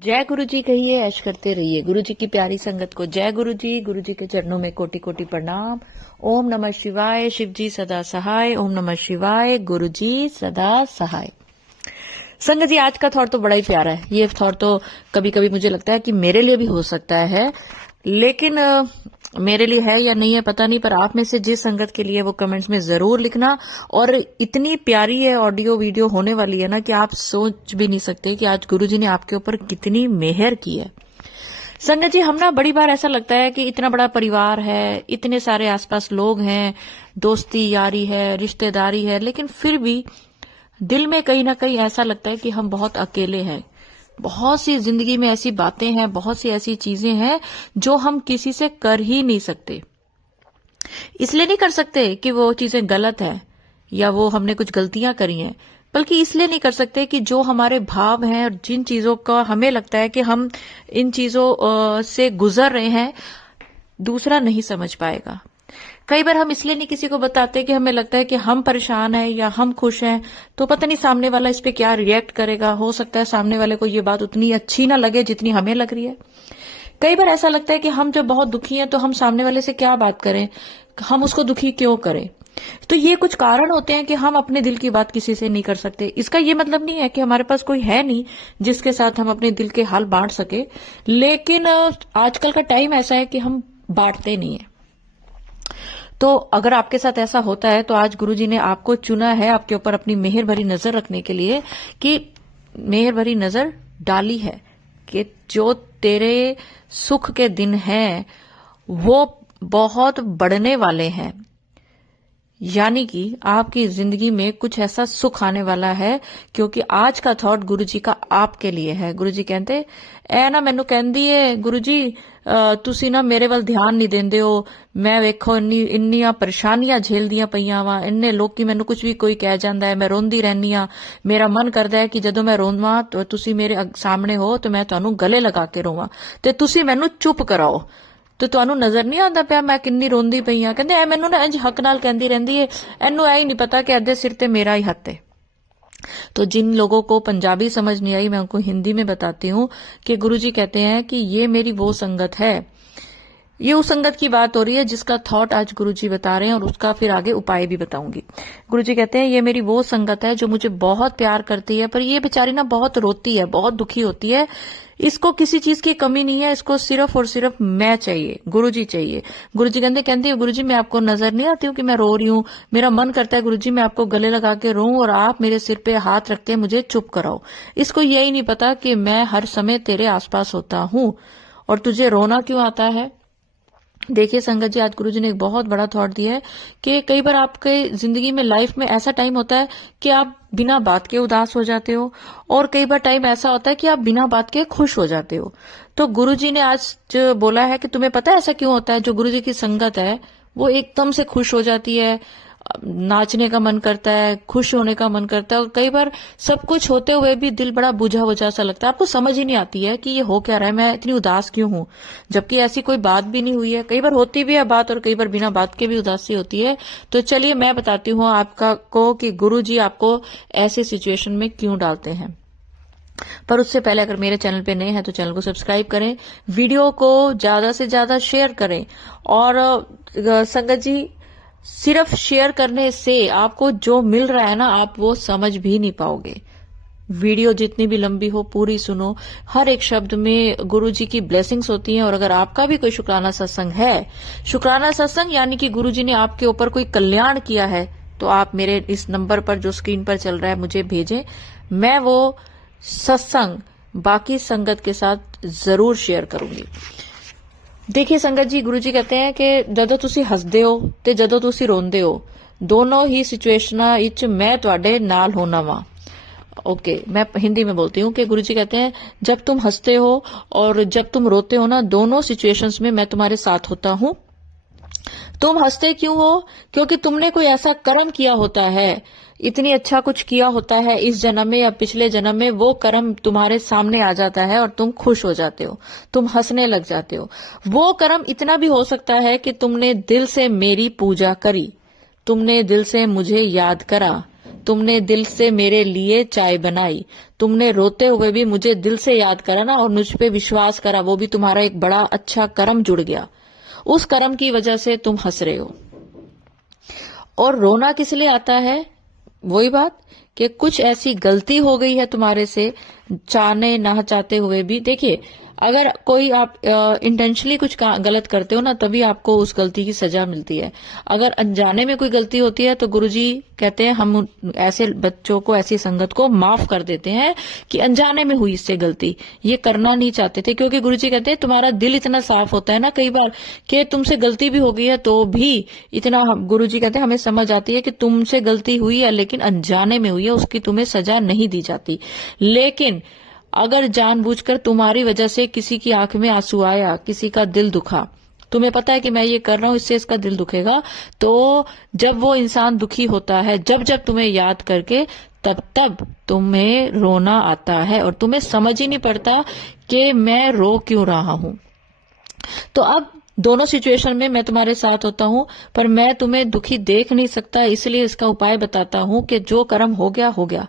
जय गुरु जी कहिए, ऐश करते रहिए गुरु जी की प्यारी संगत को। जय गुरु जी के चरणों में कोटि कोटि प्रणाम। ओम नमः शिवाय, शिव जी सदा सहाय। ओम नमः शिवाय, गुरु जी सदा सहाय। संगत जी, आज का थॉट तो बड़ा ही प्यारा है। ये थॉट तो कभी कभी मुझे लगता है कि मेरे लिए भी हो सकता है, लेकिन मेरे लिए है या नहीं है पता नहीं, पर आप में से जिस संगत के लिए वो कमेंट्स में जरूर लिखना। और इतनी प्यारी है ऑडियो वीडियो होने वाली है ना कि आप सोच भी नहीं सकते कि आज गुरुजी ने आपके ऊपर कितनी मेहर की है। संगत जी, हम ना बड़ी बार ऐसा लगता है कि इतना बड़ा परिवार है, इतने सारे आसपास लोग हैं, दोस्ती यारी है, रिश्तेदारी है, लेकिन फिर भी दिल में कहीं ना कहीं ऐसा लगता है कि हम बहुत अकेले हैं। बहुत सी जिंदगी में ऐसी बातें हैं, बहुत सी ऐसी चीजें हैं जो हम किसी से कर ही नहीं सकते। इसलिए नहीं कर सकते कि वो चीजें गलत है या वो हमने कुछ गलतियां करी हैं, बल्कि इसलिए नहीं कर सकते कि जो हमारे भाव हैं और जिन चीजों का हमें लगता है कि हम इन चीजों से गुजर रहे हैं, दूसरा नहीं समझ पाएगा। कई बार हम इसलिए नहीं किसी को बताते कि हमें लगता है कि हम परेशान हैं या हम खुश हैं, तो पता नहीं सामने वाला इस पे क्या रिएक्ट करेगा। हो सकता है सामने वाले को ये बात उतनी अच्छी ना लगे जितनी हमें लग रही है। कई बार ऐसा लगता है कि हम जब बहुत दुखी हैं तो हम सामने वाले से क्या बात करें, हम उसको दुखी क्यों करें। तो ये कुछ कारण होते हैं कि हम अपने दिल की बात किसी से नहीं कर सकते। इसका ये मतलब नहीं है कि हमारे पास कोई है नहीं जिसके साथ हम अपने दिल के हाल बांट सके, लेकिन आजकल का टाइम ऐसा है कि हम बांटते नहीं है। तो अगर आपके साथ ऐसा होता है तो आज गुरुजी ने आपको चुना है आपके ऊपर अपनी मेहर भरी नजर रखने के लिए, कि मेहर भरी नजर डाली है कि जो तेरे सुख के दिन हैं वो बहुत बढ़ने वाले हैं। यानी कि आपकी जिंदगी में कुछ ऐसा सुख आने वाला है, क्योंकि आज का थॉट गुरुजी का आपके लिए है। गुरुजी कहते ऐ ना मैनू कहंदी है गुरुजी तुसी ना मेरे ਵੱਲ ध्यान नहीं देंदे हो। मैं वेखो इन्नियां परेशानियां झेलदियां पईयां वा, इन्ने लोकी मैनू कुछ भी कोई कह जांदा है, मैं रोंदी रहनी आ। मेरा मन करदा है कि जदों मैं रोवां तो तुसी मेरे सामने हो तो मैं तुहानू गले लगा के रोवां ते तुसी मैनू चुप कराओ। तो ਤੁਹਾਨੂੰ नजर नहीं आता ਪਿਆ मैं किन्नी रोंदी पई हाँ। कहते मैनू ना इंज हक नाल कहंदी रहिंदी है, एनू ऐ ही नहीं पता कि अद्धे सिर ते मेरा ही हत्थ है। तो जिन लोगों को पंजाबी समझ नहीं आई, मैं उनको हिंदी में बताती हूँ कि गुरुजी कहते हैं कि ये मेरी वो संगत है। ये उस संगत की बात हो रही है जिसका थॉट आज गुरुजी बता रहे हैं, और उसका फिर आगे उपाय भी बताऊंगी। गुरुजी कहते हैं ये मेरी वो संगत है जो मुझे बहुत प्यार करती है, पर ये बेचारी ना बहुत रोती है, बहुत दुखी होती है। इसको किसी चीज की कमी नहीं है, इसको सिर्फ और सिर्फ मैं चाहिए, गुरुजी चाहिए। गुरुजी कहते गुरुजी मैं आपको नजर नहीं आती हूँ कि मैं रो रही हूँ। मेरा मन करता है गुरुजी मैं आपको गले लगा के रोऊं और आप मेरे सिर पे हाथ रख के मुझे चुप कराओ। इसको यही नहीं पता कि मैं हर समय तेरे आसपास होता हूँ और तुझे रोना क्यों आता है। देखिए संगत जी, आज गुरुजी ने एक बहुत बड़ा थॉट दिया है कि कई बार आपके जिंदगी में लाइफ में ऐसा टाइम होता है कि आप बिना बात के उदास हो जाते हो, और कई बार टाइम ऐसा होता है कि आप बिना बात के खुश हो जाते हो। तो गुरुजी ने आज जो बोला है कि तुम्हें पता है ऐसा क्यों होता है। जो गुरुजी की संगत है वो एकदम से खुश हो जाती है, नाचने का मन करता है, खुश होने का मन करता है, और कई बार सब कुछ होते हुए भी दिल बड़ा बुझा बुझा सा लगता है। आपको समझ ही नहीं आती है कि ये हो क्या रहा है, मैं इतनी उदास क्यों हूं, जबकि ऐसी कोई बात भी नहीं हुई है। कई बार होती भी है बात और कई बार बिना बात के भी उदासी होती है। तो चलिए मैं बताती हूँ आपका को कि गुरुजी आपको ऐसी सिचुएशन में क्यों डालते हैं। पर उससे पहले अगर मेरे चैनल पे नए हैं तो चैनल को सब्सक्राइब करें, वीडियो को ज्यादा से ज्यादा शेयर करें। और संगत जी, सिर्फ शेयर करने से आपको जो मिल रहा है ना आप वो समझ भी नहीं पाओगे। वीडियो जितनी भी लंबी हो पूरी सुनो, हर एक शब्द में गुरुजी की ब्लेसिंग्स होती हैं। और अगर आपका भी कोई शुक्राना सत्संग है, शुक्राना सत्संग यानी कि गुरुजी ने आपके ऊपर कोई कल्याण किया है, तो आप मेरे इस नंबर पर जो स्क्रीन पर चल रहा है मुझे भेजें। मैं वो सत्संग बाकी संगत के साथ जरूर शेयर करूंगी। देखिए संगत जी, गुरुजी कहते हैं कि जदों तुसी हसदे हो ते जदों तुसी रोंदे हो, दोनों ही सिचुएशनां विच मैं तुहाडे नाल होना वा। ओके, मैं हिंदी में बोलती हूँ कि गुरुजी कहते हैं जब तुम हंसते हो और जब तुम रोते हो ना, दोनों सिचुएशंस में मैं तुम्हारे साथ होता हूँ। तुम हंसते क्यों हो? क्योंकि तुमने कोई ऐसा कर्म किया होता है, इतनी अच्छा कुछ किया होता है इस जन्म में या पिछले जन्म में, वो कर्म तुम्हारे सामने आ जाता है और तुम खुश हो जाते हो, तुम हंसने लग जाते हो। वो कर्म इतना भी हो सकता है कि तुमने दिल से मेरी पूजा करी, तुमने दिल से मुझे याद करा, तुमने दिल से मेरे लिए चाय बनाई, तुमने रोते हुए भी मुझे दिल से याद करा ना, और मुझ पे विश्वास करा, वो भी तुम्हारा एक बड़ा अच्छा कर्म जुड़ गया। उस कर्म की वजह से तुम हंस रहे हो। और रोना किस लिए आता है? वही बात कि कुछ ऐसी गलती हो गई है तुम्हारे से, चाहने ना चाहते हुए भी। देखिए, अगर कोई आप इंटेंशनली कुछ गलत करते हो ना, तभी आपको उस गलती की सजा मिलती है। अगर अनजाने में कोई गलती होती है तो गुरुजी कहते हैं हम ऐसे बच्चों को, ऐसी संगत को माफ कर देते हैं कि अनजाने में हुई इससे गलती, ये करना नहीं चाहते थे। क्योंकि गुरुजी कहते हैं तुम्हारा दिल इतना साफ होता है ना कई बार कि तुमसे गलती भी हो गई है तो भी इतना, गुरुजी कहते हैं हमें समझ आती है कि तुमसे गलती हुई है लेकिन अनजाने में हुई है, उसकी तुम्हें सजा नहीं दी जाती। लेकिन अगर जानबूझकर तुम्हारी वजह से किसी की आंख में आंसू आया, किसी का दिल दुखा, तुम्हें पता है कि मैं ये कर रहा हूं इससे इसका दिल दुखेगा, तो जब वो इंसान दुखी होता है, जब जब तुम्हें याद करके, तब तब तुम्हें रोना आता है और तुम्हें समझ ही नहीं पड़ता कि मैं रो क्यों रहा हूं। तो अब दोनों सिचुएशन में मैं तुम्हारे साथ होता हूं, पर मैं तुम्हें दुखी देख नहीं सकता, इसलिए इसका उपाय बताता हूं कि जो कर्म हो गया हो गया।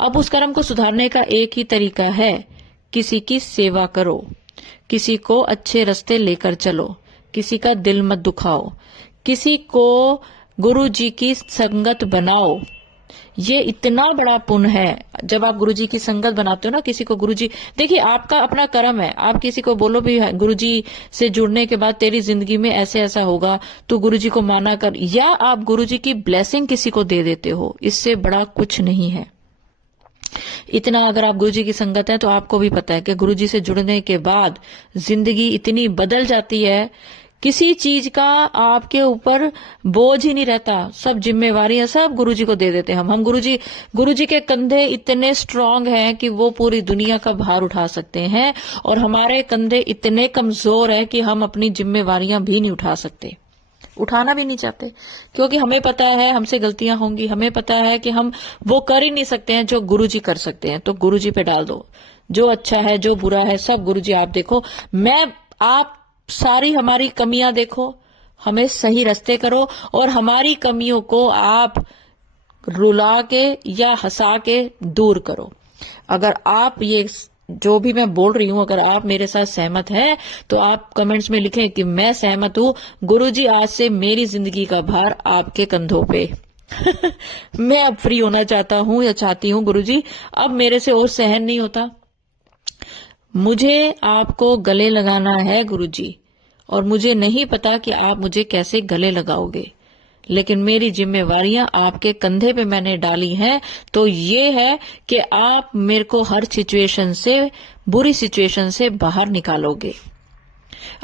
अब उस कर्म को सुधारने का एक ही तरीका है, किसी की सेवा करो, किसी को अच्छे रास्ते लेकर चलो, किसी का दिल मत दुखाओ, किसी को गुरु जी की संगत बनाओ। ये इतना बड़ा पुण्य है जब आप गुरुजी की संगत बनाते हो ना किसी को। गुरुजी, देखिए आपका अपना कर्म है, आप किसी को बोलो भी गुरुजी से जुड़ने के बाद तेरी जिंदगी में ऐसे ऐसा होगा, तो गुरुजी को माना कर, या आप गुरुजी की ब्लेसिंग किसी को दे देते हो, इससे बड़ा कुछ नहीं है। इतना अगर आप गुरुजी की संगत है तो आपको भी पता है कि गुरुजी से जुड़ने के बाद जिंदगी इतनी बदल जाती है, किसी चीज का आपके ऊपर बोझ ही नहीं रहता, सब जिम्मेवारियां सब गुरुजी को दे देते हैं हम गुरुजी के कंधे इतने स्ट्रांग हैं कि वो पूरी दुनिया का भार उठा सकते हैं, और हमारे कंधे इतने कमजोर हैं कि हम अपनी जिम्मेवारियां भी नहीं उठा सकते, उठाना भी नहीं चाहते, क्योंकि हमें पता है हमसे गलतियां होंगी, हमें पता है कि हम वो कर ही नहीं सकते हैं जो गुरुजी कर सकते हैं। तो गुरुजी पे डाल दो, जो अच्छा है जो बुरा है सब गुरुजी आप देखो, आप सारी हमारी कमियां देखो, हमें सही रास्ते करो, और हमारी कमियों को आप रुला के या हंसा के दूर करो। अगर आप ये जो भी मैं बोल रही हूं, अगर आप मेरे साथ सहमत हैं तो आप कमेंट्स में लिखें कि मैं सहमत हूं, गुरुजी आज से मेरी जिंदगी का भार आपके कंधों पे मैं अब फ्री होना चाहता हूं या चाहती हूं गुरुजी, अब मेरे से और सहन नहीं होता, मुझे आपको गले लगाना है गुरुजी, और मुझे नहीं पता कि आप मुझे कैसे गले लगाओगे, लेकिन मेरी जिम्मेवारियां आपके कंधे पे मैंने डाली हैं, तो ये है कि आप मेरे को हर सिचुएशन से, बुरी सिचुएशन से बाहर निकालोगे।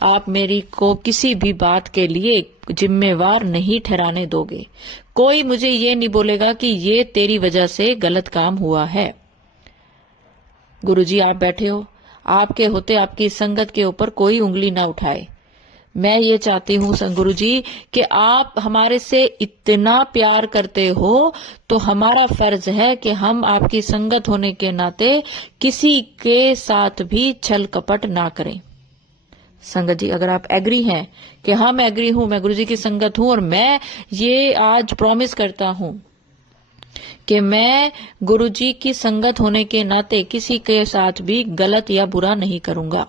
आप मेरी को किसी भी बात के लिए जिम्मेवार नहीं ठहराने दोगे। कोई मुझे ये नहीं बोलेगा कि ये तेरी वजह से गलत काम हुआ है। गुरुजी आप बैठे हो, आपके होते आपकी संगत के ऊपर कोई उंगली ना उठाए। मैं ये चाहती हूँ गुरुजी कि आप हमारे से इतना प्यार करते हो तो हमारा फर्ज है कि हम आपकी संगत होने के नाते किसी के साथ भी छल कपट ना करें। संगत जी अगर आप एग्री हैं कि हाँ मैं एग्री हूं, मैं गुरुजी की संगत हूं, और मैं ये आज प्रॉमिस करता हूं कि मैं गुरुजी की संगत होने के नाते किसी के साथ भी गलत या बुरा नहीं करूंगा।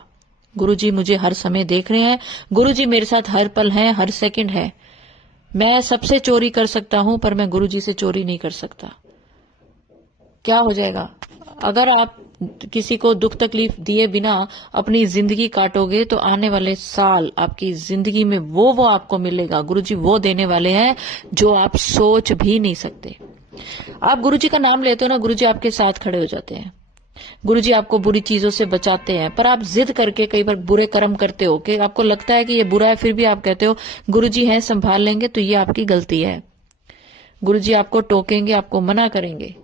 गुरुजी मुझे हर समय देख रहे हैं, गुरुजी मेरे साथ हर पल हैं, हर सेकंड है। मैं सबसे चोरी कर सकता हूं पर मैं गुरुजी से चोरी नहीं कर सकता। क्या हो जाएगा अगर आप किसी को दुख तकलीफ दिए बिना अपनी जिंदगी काटोगे, तो आने वाले साल आपकी जिंदगी में वो आपको मिलेगा, गुरुजी वो देने वाले हैं जो आप सोच भी नहीं सकते। आप गुरुजी का नाम लेते हो ना, गुरुजी आपके साथ खड़े हो जाते हैं, गुरुजी आपको बुरी चीजों से बचाते हैं। पर आप जिद करके कई बार बुरे कर्म करते हो कि आपको लगता है कि ये बुरा है, फिर भी आप कहते हो गुरुजी हैं संभाल लेंगे, तो ये आपकी गलती है। गुरुजी आपको टोकेंगे, आपको मना करेंगे,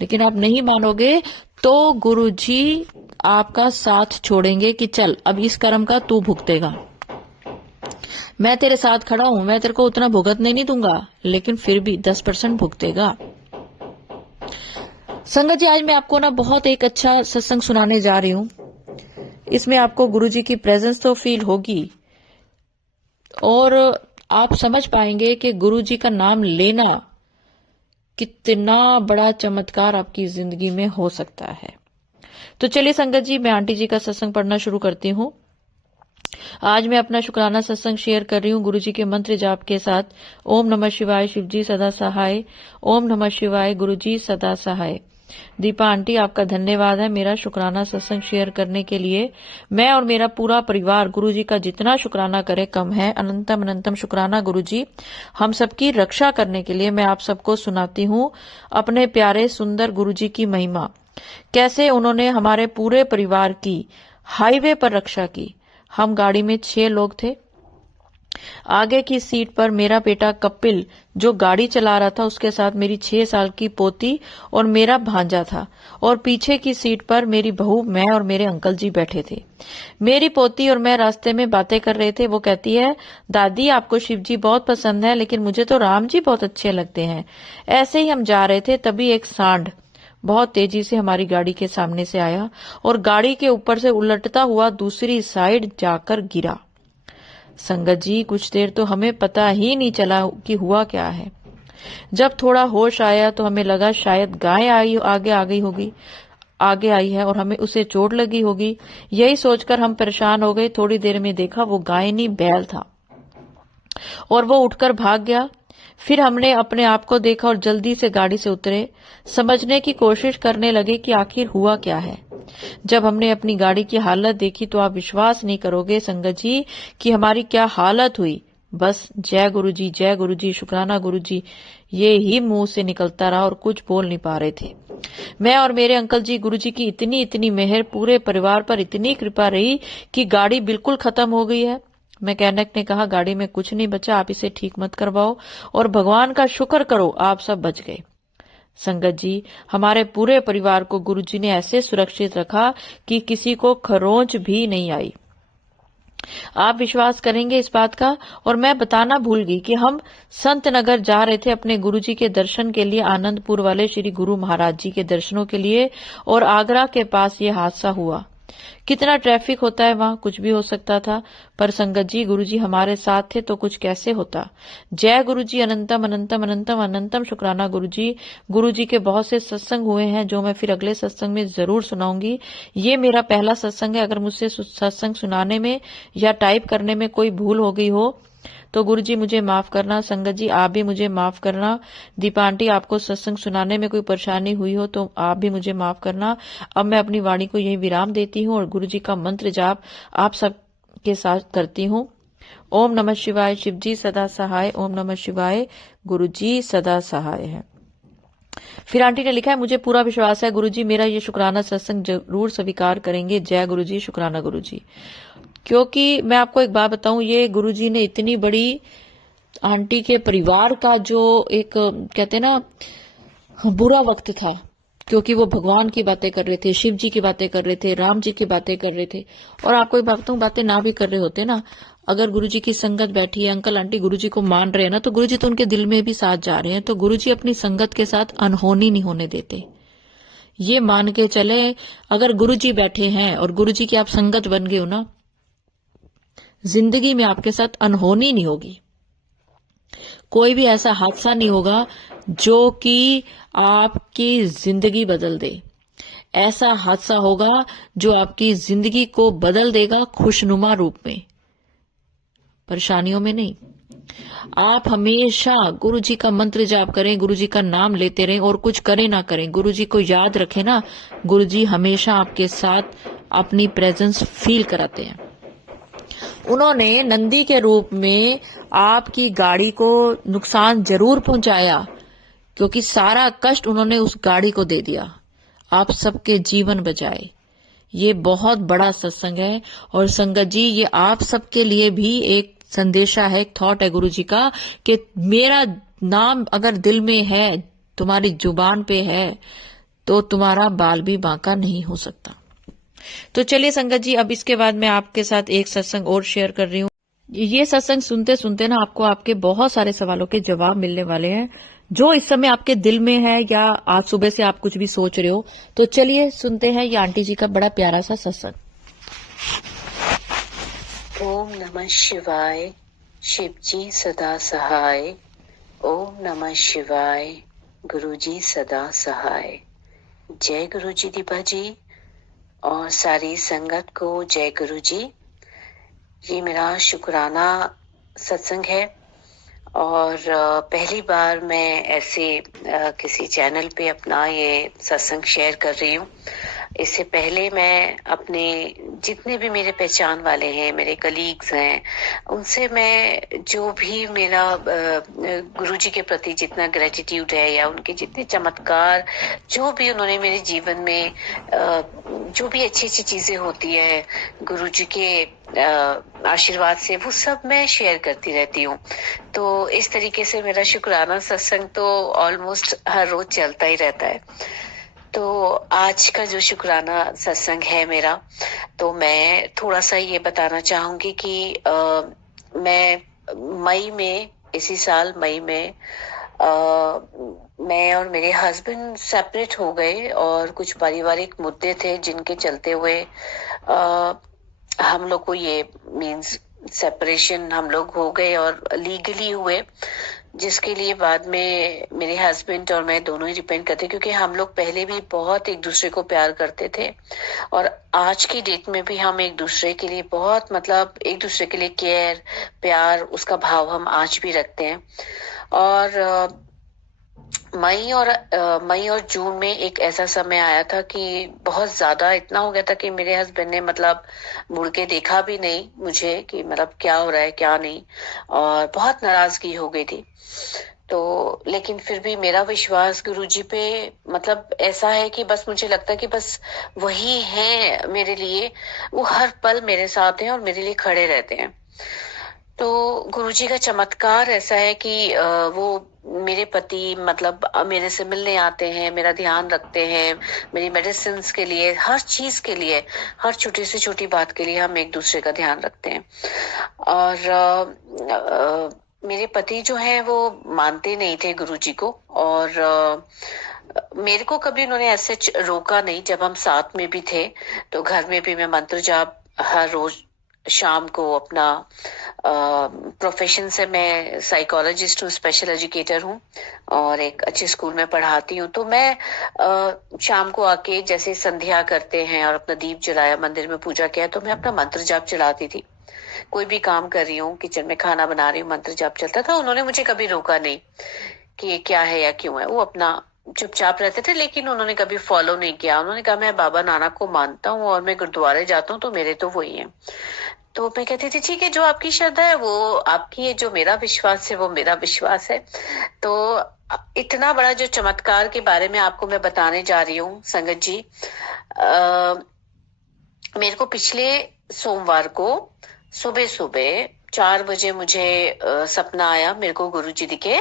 लेकिन आप नहीं मानोगे तो गुरुजी आपका साथ छोड़ेंगे कि चल अब इस कर्म का तू भुगतेगा, मैं तेरे साथ खड़ा हूं, मैं तेरे को उतना भुगतने नहीं दूंगा, लेकिन फिर भी 10% भुगतेगा। संगत जी आज मैं आपको ना बहुत एक अच्छा सत्संग सुनाने जा रही हूं। इसमें आपको गुरुजी की प्रेजेंस तो फील होगी और आप समझ पाएंगे कि गुरुजी का नाम लेना कितना बड़ा चमत्कार आपकी जिंदगी में हो सकता है। तो चलिए संगत जी, मैं आंटी जी का सत्संग पढ़ना शुरू करती हूँ। आज मैं अपना शुक्राना सत्संग शेयर कर रही हूँ गुरु जी के मंत्र जाप के साथ। ओम नमः शिवाय, शिव जी सदा सहाय। ओम नमः शिवाय, गुरु जी सदा सहाय। दीपा आंटी, आपका धन्यवाद है मेरा शुक्राना सत्संग शेयर करने के लिए। मैं और मेरा पूरा परिवार गुरु जी का जितना शुक्राना करे कम है। अनंतम अनंतम शुक्राना गुरु जी। हम सबकी रक्षा करने के लिए मैं आप सबको सुनाती हूँ अपने प्यारे सुंदर गुरु जी की महिमा। कैसे उन्होंने हमारे पूरे परिवार की हाईवे पर रक्षा की। हम गाड़ी में 6 लोग थे। आगे की सीट पर मेरा बेटा कपिल जो गाड़ी चला रहा था, उसके साथ मेरी 6 साल की पोती और मेरा भांजा था, और पीछे की सीट पर मेरी बहू, मैं और मेरे अंकल जी बैठे थे। मेरी पोती और मैं रास्ते में बातें कर रहे थे। वो कहती है, दादी आपको शिव जी बहुत पसंद है, लेकिन मुझे तो राम जी बहुत अच्छे लगते हैं। ऐसे ही हम जा रहे थे, तभी एक सांड बहुत तेजी से हमारी गाड़ी के सामने से आया और गाड़ी के ऊपर से उलटता हुआ दूसरी साइड जाकर गिरा। संगत जी, कुछ देर तो हमें पता ही नहीं चला कि हुआ क्या है। जब थोड़ा होश आया तो हमें लगा शायद गाय आगे आई है और हमें उसे चोट लगी होगी। यही सोचकर हम परेशान हो गए। थोड़ी देर में देखा वो गाय नहीं बैल था और वो उठकर भाग गया। फिर हमने अपने आप को देखा और जल्दी से गाड़ी से उतरे। समझने की कोशिश करने लगे कि आखिर हुआ क्या है। जब हमने अपनी गाड़ी की हालत देखी तो आप विश्वास नहीं करोगे संगत जी कि हमारी क्या हालत हुई। बस जय गुरु जी, शुक्राना गुरु जी, ये ही मुंह से निकलता रहा और कुछ बोल नहीं पा रहे थे। मैं और मेरे अंकल जी, गुरु जी की इतनी मेहर, पूरे परिवार पर इतनी कृपा रही कि गाड़ी बिल्कुल खत्म हो गई है। मैकेनिक ने कहा, गाड़ी में कुछ नहीं बचा, आप इसे ठीक मत करवाओ और भगवान का शुक्र करो आप सब बच गए। संगत जी, हमारे पूरे परिवार को गुरुजी ने ऐसे सुरक्षित रखा कि किसी को खरोंच भी नहीं आई। आप विश्वास करेंगे इस बात का। और मैं बताना भूल गई कि हम संत नगर जा रहे थे अपने गुरुजी के दर्शन के लिए, आनंदपुर वाले श्री गुरु महाराज जी के दर्शनों के लिए, और आगरा के पास ये हादसा हुआ। कितना ट्रैफिक होता है वहां, कुछ भी हो सकता था। पर संगत जी, गुरुजी हमारे साथ थे तो कुछ कैसे होता। जय गुरुजी, अनंतम अनंतम अनंतम अनंतम शुक्राना गुरुजी। गुरुजी के बहुत से सत्संग हुए हैं जो मैं फिर अगले सत्संग में जरूर सुनाऊंगी। ये मेरा पहला सत्संग है। अगर मुझसे सत्संग सुनाने में या टाइप करने में कोई भूल हो गई हो तो गुरुजी मुझे माफ करना। संगत जी, आप भी मुझे माफ करना। दीपा आंटी, आपको सत्संग सुनाने में कोई परेशानी हुई हो तो आप भी मुझे माफ करना। अब मैं अपनी वाणी को यही विराम देती हूँ और गुरुजी का मंत्र जाप आप सब के साथ करती हूँ। ओम नमः शिवाय, शिव जी सदा सहाय। ओम नमः शिवाय, गुरु जी सदा सहाय है। फिर आंटी ने लिखा है, मुझे पूरा विश्वास है गुरुजी मेरा ये शुक्राना सत्संग जरूर स्वीकार करेंगे। जय गुरुजी, शुक्राना गुरुजी। क्योंकि मैं आपको एक बात बताऊं, ये गुरुजी ने इतनी बड़ी आंटी के परिवार का जो एक कहते हैं ना बुरा वक्त था, क्योंकि वो भगवान की बातें कर रहे थे, शिव जी की बातें कर रहे थे, राम जी की बातें कर रहे थे। और आपको एक बात बताऊं, बातें ना भी कर रहे होते ना, अगर गुरुजी की संगत बैठी है, अंकल आंटी गुरुजी को मान रहे हैं ना, तो गुरुजी तो उनके दिल में भी साथ जा रहे हैं। तो गुरुजी अपनी संगत के साथ अनहोनी नहीं होने देते। ये मान के चले, अगर गुरुजी बैठे हैं और गुरुजी की आप संगत बन गए हो ना, जिंदगी में आपके साथ अनहोनी नहीं होगी। कोई भी ऐसा हादसा नहीं होगा जो कि आपकी जिंदगी बदल दे। ऐसा हादसा होगा जो आपकी जिंदगी को बदल देगा खुशनुमा रूप में, परेशानियों में नहीं। आप हमेशा गुरुजी का मंत्र जाप करें, गुरुजी का नाम लेते रहें और कुछ करें ना करें, गुरुजी को याद रखें ना। गुरुजी हमेशा आपके साथ अपनी प्रेजेंस फील कराते हैं। उन्होंने नंदी के रूप में आपकी गाड़ी को नुकसान जरूर पहुंचाया, क्योंकि सारा कष्ट उन्होंने उस गाड़ी को दे दिया, आप सबके जीवन बचाए। ये बहुत बड़ा सत्संग है। और संगत जी, ये आप सबके लिए भी एक संदेशा है, एक थॉट है गुरुजी का, कि मेरा नाम अगर दिल में है, तुम्हारी जुबान पे है, तो तुम्हारा बाल भी बांका नहीं हो सकता। तो चलिए संगत जी, अब इसके बाद मैं आपके साथ एक सत्संग और शेयर कर रही हूँ। ये सत्संग सुनते सुनते ना आपको आपके बहुत सारे सवालों के जवाब मिलने वाले हैं, जो इस समय आपके दिल में है या आज सुबह से आप कुछ भी सोच रहे हो। तो चलिए सुनते हैं ये आंटी जी का बड़ा प्यारा सा सत्संग। ओम नमः शिवाय, शिव जी सदा सहाय। ओम नमः शिवाय, गुरुजी सदा सहाय। जय गुरुजी दीपा जी और सारी संगत को जय गुरुजी। ये मेरा शुक्राना सत्संग है और पहली बार मैं ऐसे किसी चैनल पे अपना ये सत्संग शेयर कर रही हूँ। इससे पहले मैं अपने जितने भी मेरे पहचान वाले हैं, मेरे कलीग्स हैं, उनसे मैं जो भी मेरा गुरुजी के प्रति जितना ग्रेटिट्यूड है या उनके जितने चमत्कार जो भी उन्होंने मेरे जीवन में जो भी अच्छी अच्छी चीजें होती है गुरुजी के आशीर्वाद से, वो सब मैं शेयर करती रहती हूँ। तो इस तरीके से मेरा शुक्राना सत्संग तो ऑलमोस्ट हर रोज चलता ही रहता है। तो आज का जो शुक्राना सत्संग है मेरा, तो मैं थोड़ा सा ये बताना चाहूंगी कि मैं मई में, इसी साल मई में मैं और मेरे हस्बैंड सेपरेट हो गए और कुछ पारिवारिक मुद्दे थे जिनके चलते हुए हम लोग को ये मीन्स सेपरेशन हम लोग हो गए और लीगली हुए, जिसके लिए बाद में मेरे हस्बैंड और मैं दोनों ही डिपेंड करते, क्योंकि हम लोग पहले भी बहुत एक दूसरे को प्यार करते थे और आज की डेट में भी हम एक दूसरे के लिए बहुत, मतलब एक दूसरे के लिए केयर, प्यार, उसका भाव हम आज भी रखते हैं। और मई और जून में एक ऐसा समय आया था कि बहुत ज्यादा इतना हो गया था कि मेरे हस्बैंड ने मतलब मुड़ के देखा भी नहीं मुझे कि मतलब क्या हो रहा है क्या नहीं, और बहुत नाराजगी हो गई थी। तो लेकिन फिर भी मेरा विश्वास गुरुजी पे मतलब ऐसा है कि बस मुझे लगता है कि बस वही है मेरे लिए, वो हर पल मेरे साथ हैं और मेरे लिए खड़े रहते हैं। तो गुरुजी का चमत्कार ऐसा है कि वो मेरे पति मतलब मेरे से मिलने आते हैं, मेरा ध्यान रखते हैं, मेरी मेडिसिन के लिए, हर चीज के लिए, हर छोटी से छोटी बात के लिए हम एक दूसरे का ध्यान रखते हैं। और मेरे पति जो है वो मानते नहीं थे गुरुजी को, और मेरे को कभी उन्होंने ऐसे रोका नहीं। जब हम साथ में भी थे तो घर में भी मैं मंत्र जाप हर रोज शाम को अपना प्रोफेशन से मैं साइकोलॉजिस्ट हूँ, स्पेशल एजुकेटर हूँ और एक अच्छे स्कूल में पढ़ाती हूँ। तो मैं शाम को आके जैसे संध्या करते हैं और अपना दीप जलाया, मंदिर में पूजा किया, तो मैं अपना मंत्र जाप चलाती थी। कोई भी काम कर रही हूँ, किचन में खाना बना रही हूँ, मंत्र जाप चलता था। उन्होंने मुझे कभी रोका नहीं कि ये क्या है या क्यों है, वो अपना चुपचाप रहते थे, लेकिन उन्होंने कभी फॉलो नहीं किया। उन्होंने कहा मैं बाबा नानक को मानता हूँ और मैं गुरुद्वारे जाता हूँ, तो मेरे तो वही है। तो मैं कहती थी ठीक है, जो आपकी श्रद्धा है वो आपकी है, जो मेरा विश्वास है वो मेरा विश्वास है। तो इतना बड़ा जो चमत्कार के बारे में आपको मैं बताने जा रही हूँ संगत जी, मेरे को पिछले सोमवार को सुबह सुबह 4 बजे मुझे सपना आया, मेरे को गुरुजी दिखे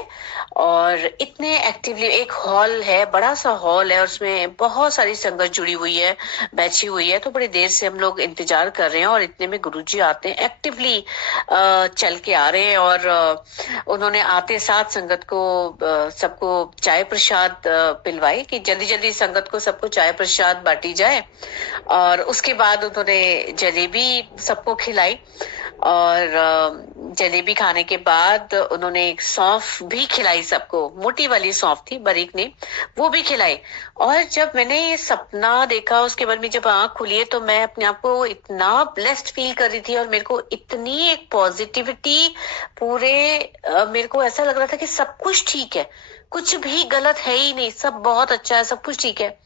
और इतने एक्टिवली, एक हॉल है, बड़ा सा हॉल है और उसमें बहुत सारी संगत जुड़ी हुई है, बैठी हुई है। तो बड़ी देर से हम लोग इंतजार कर रहे हैं और इतने में गुरुजी आते हैं, एक्टिवली चल के आ रहे हैं। और उन्होंने आते साथ संगत को सबको चाय प्रसाद पिलवाई कि जल्दी जल्दी संगत को सबको चाय प्रसाद बांटी जाए। और उसके बाद उन्होंने जलेबी सबको खिलाई और जलेबी खाने के बाद उन्होंने एक सौंफ भी खिलाई सबको, मोटी वाली सौंफ थी, बारीक नहीं, वो भी खिलाई। और जब मैंने ये सपना देखा उसके बाद में जब आंख खुली है तो मैं अपने आप को इतना ब्लेस्ड फील कर रही थी और मेरे को इतनी एक पॉजिटिविटी पूरे मेरे को ऐसा लग रहा था कि सब कुछ ठीक है, कुछ भी गलत है ही नहीं, सब बहुत अच्छा है, सब कुछ ठीक है।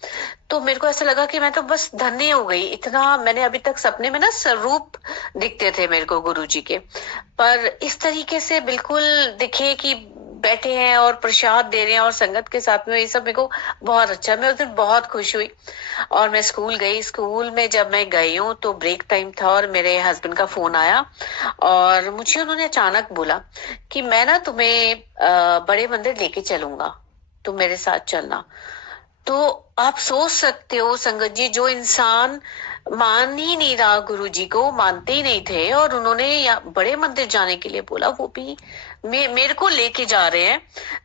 तो मेरे को ऐसा लगा कि मैं तो बस धन्य हो गई। इतना मैंने अभी तक सपने में ना स्वरूप दिखते थे मेरे को गुरुजी के, पर इस तरीके से बिल्कुल दिखे कि बैठे हैं और प्रसाद दे रहे हैं और संगत के साथ में, ये सब मेरे को बहुत अच्छा, मैं उस दिन बहुत खुश हुई। और मैं स्कूल गई, स्कूल में जब मैं गई हूँ तो ब्रेक टाइम था और मेरे हस्बैंड का फोन आया और मुझे उन्होंने अचानक बोला कि मैं ना तुम्हें बड़े मंदिर लेके चलूंगा, तुम मेरे साथ चलना। तो आप सोच सकते हो संगत जी, जो इंसान मान ही नहीं रहा, गुरुजी को मानते ही नहीं थे और उन्होंने बड़े मंदिर जाने के लिए बोला, वो भी मेरे को लेके जा रहे हैं।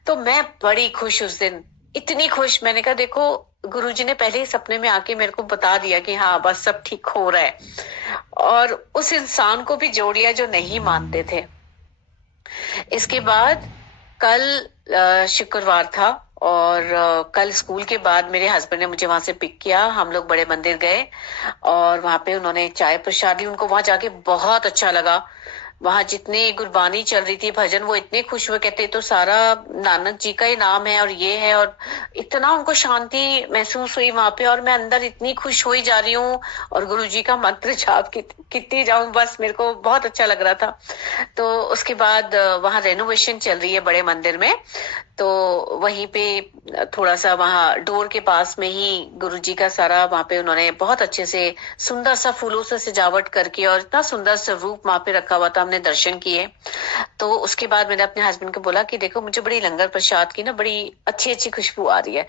तो मैं बड़ी खुश उस दिन, इतनी खुश। मैंने कहा देखो, गुरुजी ने पहले ही सपने में आके मेरे को बता दिया कि हाँ बस सब ठीक हो रहा है, और उस इंसान को भी जोड़ लिया जो नहीं मानते थे। इसके बाद कल शुक्रवार था और कल स्कूल के बाद मेरे हस्बैंड ने मुझे वहां से पिक किया, हम लोग बड़े मंदिर गए और वहां पे उन्होंने चाय प्रसाद दी। उनको वहां जाके बहुत अच्छा लगा। वहां जितनी गुरबानी चल रही थी, भजन, वो इतने खुश हुए, कहते तो सारा नानक जी का ही नाम है और ये है। और इतना उनको शांति महसूस हुई वहां पे, और मैं अंदर इतनी खुश हुई जा रही हूँ और गुरु जी का मंत्र जाप कितनी जाऊं, बस मेरे को बहुत अच्छा लग रहा था। तो उसके बाद वहां रेनोवेशन चल रही है बड़े मंदिर में, तो वहीं पे थोड़ा सा वहां डोर के पास में ही गुरुजी का सारा वहां पे उन्होंने बहुत अच्छे से सुंदर सा फूलों से सजावट करके और इतना सुंदर सा रूप वहां पे रखा हुआ था, हमने दर्शन किए। तो उसके बाद मैंने अपने हस्बैंड को बोला कि देखो मुझे बड़ी लंगर प्रसाद की ना बड़ी अच्छी अच्छी खुशबू आ रही है।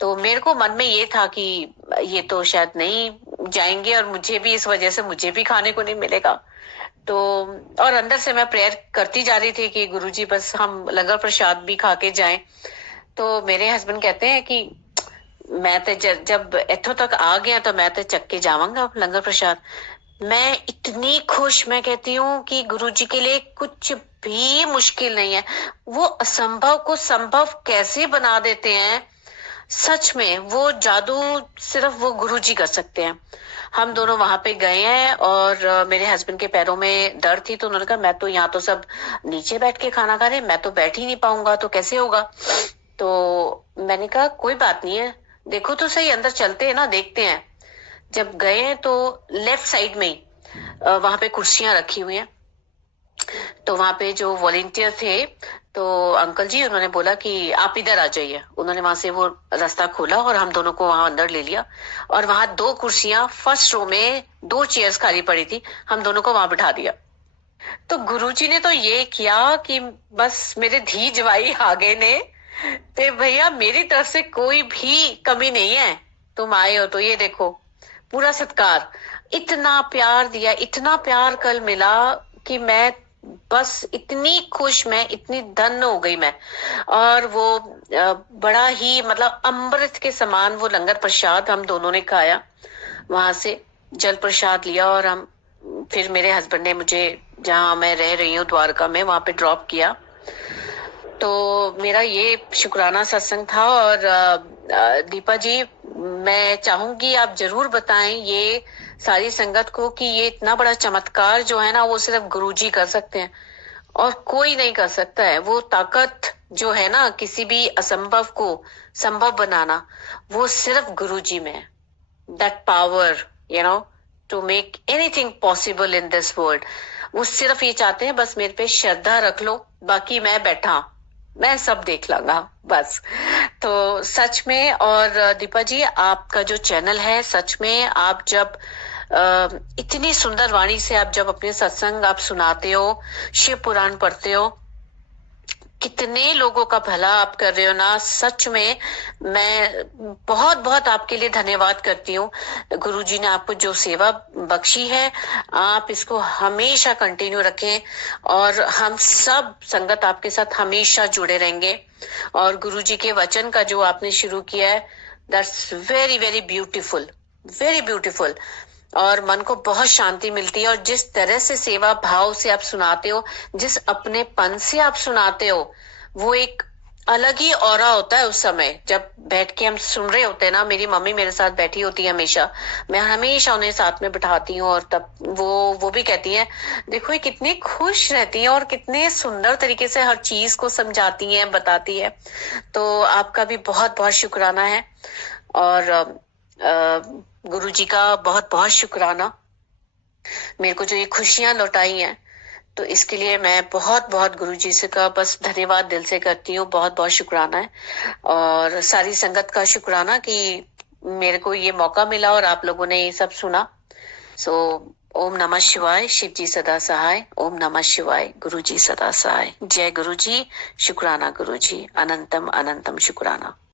तो मेरे को मन में ये था कि ये तो शायद नहीं जाएंगे और मुझे भी इस वजह से मुझे भी खाने को नहीं मिलेगा। तो और अंदर से मैं प्रेयर करती जा रही थी कि गुरुजी बस हम लंगर प्रसाद भी खा के जाएं। तो मेरे हस्बैंड कहते हैं कि मैं तो जब इथों तक आ गया तो मैं तो चक्के जावांगा लंगर प्रसाद। मैं इतनी खुश, मैं कहती हूँ कि गुरुजी के लिए कुछ भी मुश्किल नहीं है। वो असंभव को संभव कैसे बना देते हैं, सच में वो जादू सिर्फ वो गुरुजी कर सकते हैं। हम दोनों वहां पे गए हैं और मेरे हस्बैंड के पैरों में दर्द थी, तो उन्होंने कहा मैं तो यहाँ तो सब नीचे बैठ के खाना खा रहे हैं, मैं तो बैठ ही नहीं पाऊंगा, तो कैसे होगा। तो मैंने कहा कोई बात नहीं है, देखो तो सही, अंदर चलते हैं ना, देखते हैं। जब गए हैं तो लेफ्ट साइड में ही वहां पे कुर्सियां रखी हुई हैं। तो वहां पे जो वॉलेंटियर थे, तो अंकल जी उन्होंने बोला कि आप इधर आ जाइए। उन्होंने वहां से वो रास्ता खोला और हम दोनों को वहां अंदर ले लिया। और वहां 2 कुर्सियां फर्स्ट रो में 2 चेयर्स खाली पड़ी थी, हम दोनों को वहां बिठा दिया। तो गुरुजी ने तो ये किया कि बस मेरे धी जवाई आगे ने ते भैया मेरी तरफ से कोई भी कमी नहीं है, तुम आए हो तो ये देखो पूरा सत्कार, इतना प्यार दिया, इतना प्यार कल मिला कि मैं बस इतनी खुश, मैं इतनी धन्य हो गई मैं। और वो बड़ा ही मतलब अमृत के समान वो लंगर प्रसाद हम दोनों ने खाया। वहां से जल प्रसाद लिया और हम फिर मेरे हस्बैंड ने मुझे जहां मैं रह रही हूँ द्वारका में, वहां पे ड्रॉप किया। तो मेरा ये शुक्राना सत्संग था। और दीपा जी, मैं चाहूंगी आप जरूर बताएं ये सारी संगत को कि ये इतना बड़ा चमत्कार जो है ना, वो सिर्फ गुरुजी कर सकते हैं और कोई नहीं कर सकता है। वो ताकत जो है ना किसी भी असंभव को संभव बनाना, वो सिर्फ गुरुजी में है। That power, to make anything possible in this world. वो सिर्फ ये चाहते हैं बस मेरे पे श्रद्धा रख लो, बाकी मैं बैठा, मैं सब देख लूंगा बस। तो सच में, और दीपा जी आपका जो चैनल है, सच में आप जब इतनी सुंदर वाणी से आप जब अपने सत्संग आप सुनाते हो, शिव पुराण पढ़ते हो, कितने लोगों का भला आप कर रहे हो ना, सच में मैं बहुत बहुत आपके लिए धन्यवाद करती हूँ। गुरुजी ने आपको जो सेवा बख्शी है, आप इसको हमेशा कंटिन्यू रखें और हम सब संगत आपके साथ हमेशा जुड़े रहेंगे। और गुरुजी के वचन का जो आपने शुरू किया है, that's very very beautiful, very beautiful. और मन को बहुत शांति मिलती है। और जिस तरह से सेवा भाव से आप सुनाते हो, जिस अपनेपन से आप सुनाते हो, वो एक अलग ही ऑरा होता है उस समय जब बैठ के हम सुन रहे होते हैं ना। मेरी मम्मी मेरे साथ बैठी होती है हमेशा, मैं हमेशा उन्हें साथ में बिठाती हूँ और तब वो भी कहती है देखो ये कितनी खुश रहती है और कितने सुंदर तरीके से हर चीज को समझाती है, बताती है। तो आपका भी बहुत बहुत शुक्राना है और गुरु जी का बहुत बहुत शुक्राना, मेरे को जो ये खुशियां लौटाई हैं, तो इसके लिए मैं बहुत बहुत गुरु जी से का बस धन्यवाद दिल से करती हूँ। बहुत बहुत शुक्राना है और सारी संगत का शुक्राना कि मेरे को ये मौका मिला और आप लोगों ने ये सब सुना। सो ओम नमः शिवाय, शिव जी सदा सहाय। ओम नमः शिवाय, गुरु जी सदा सहाय। जय गुरु जी, शुक्राना गुरु जी, अनंतम अनंतम शुक्राना।